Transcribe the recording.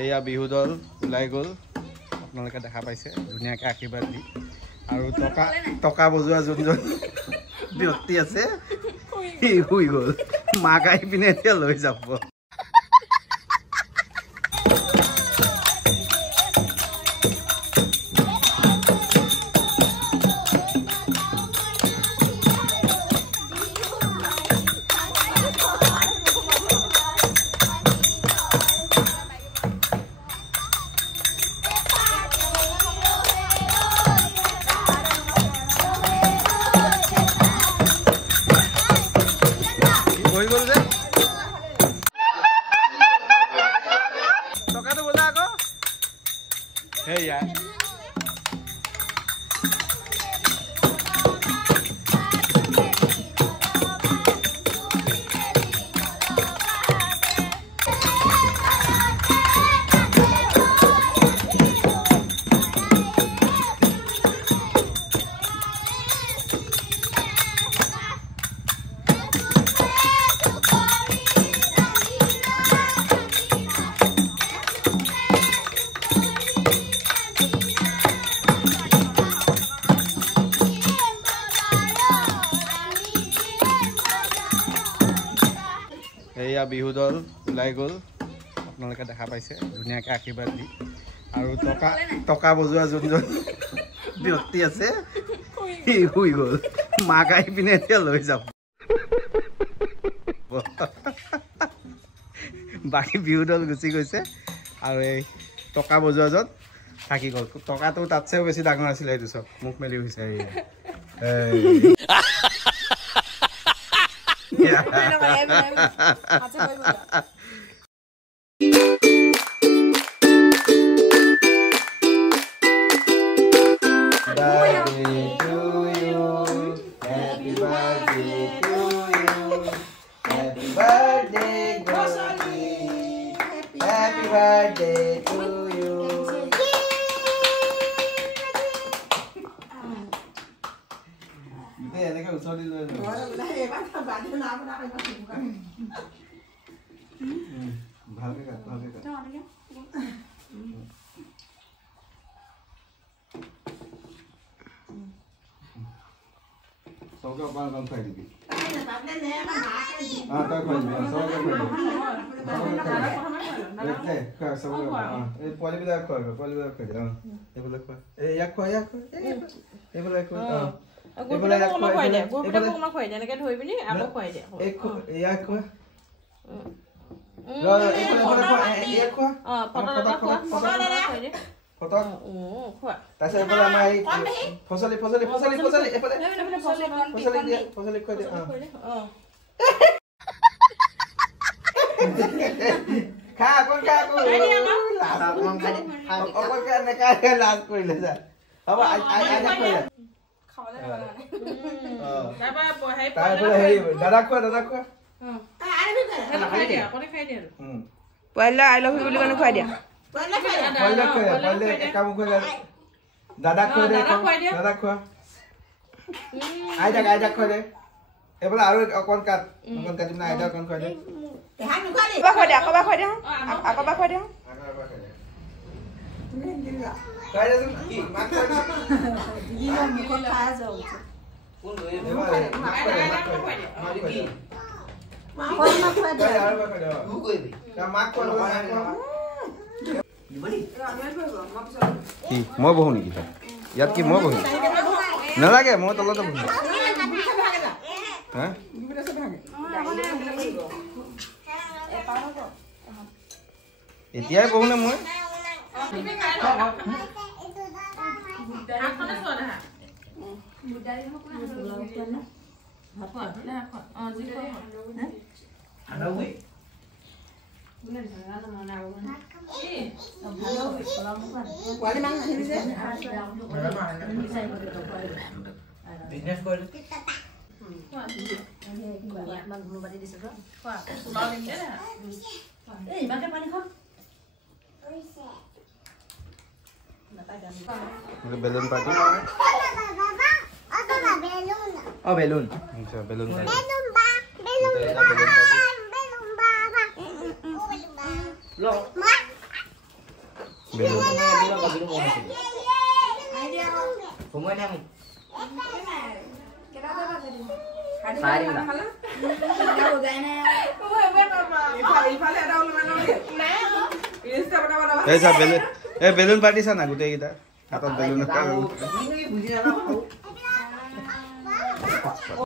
এয়া বিহু দল ওলাই গ'ল আপোনালোকে দেখা পাইছে ধুনীয়াকৈ আশীৰ্বাদ দি আৰু টকা বজোৱা যোনজন ব্যক্তি আছে সি শুই গ'ল মাক আহি পিনে এতিয়া লৈ যাব Hey, yeah. এয়া বিহু দল ওলাই গ'ল আপোনালোকে দেখা পাইছে ধুনীয়াকৈ আশীৰ্বাদ দি আৰু টকা বজোৱা যোনজন ব্যক্তি আছে সি শুই গ'ল মাক আহি পিনে এতিয়া লৈ যাব বাকী বিহু দল গুচি গৈছে আৰু এই টকা বজোৱাজন থাকি গ'ল টকাটো তাতছেও বেছি ডাঙৰ আছিলে এইটো চব মুখ মেলি হৈছে सबके ऊपर कम खाई दी हां तो खाई दी सबके खाई खा सबके हां ए पहले भी खा हां ये बोले खा ए या खा ये बोले खा हां ये बोले खा दे गोटे कोमा खाई दे এনেকে ধই পিনি আকৌ খাই দে এক या खा लो ये बोले खा ये खा हां फटा खाई दे फटा खा তাছে বলে আমাই ফসলি এপলে ফসলি কই দে খা কোন লাস কোন খা অকল কে না কা লাস কইলে যা বাবা আজ কইলে খাওয়ালে বাবা তারপরে হেই দাদা কো আরে ভি খাই দে পয়লা আই লাভ ইউ বলি কোন খাই দিয়া पहले काम को दादा को दे दादा को आजा को दे ए बोला आरो कोन का दिना आजा कोन को दे ते हां को दे बा को दे आको बा को दे काय दे की माक को दे ये मम्मी को खा जाऊ कोन ए बोला माक को दे की माक को दे आरो बा को दे हु कोई भी का माक को কি মই বহু নেকি ইয়াত কি মই বহু নালাগে মই তলতে বহু হ্যাঁ এতিয়াই বহু নে মই बिजनेस कर बेलून पार्टी बेलून अच्छा बेलून বেলুন সময় নাই বেলুন পাতিছা না গোটেইকেইটা হাতত বেলুন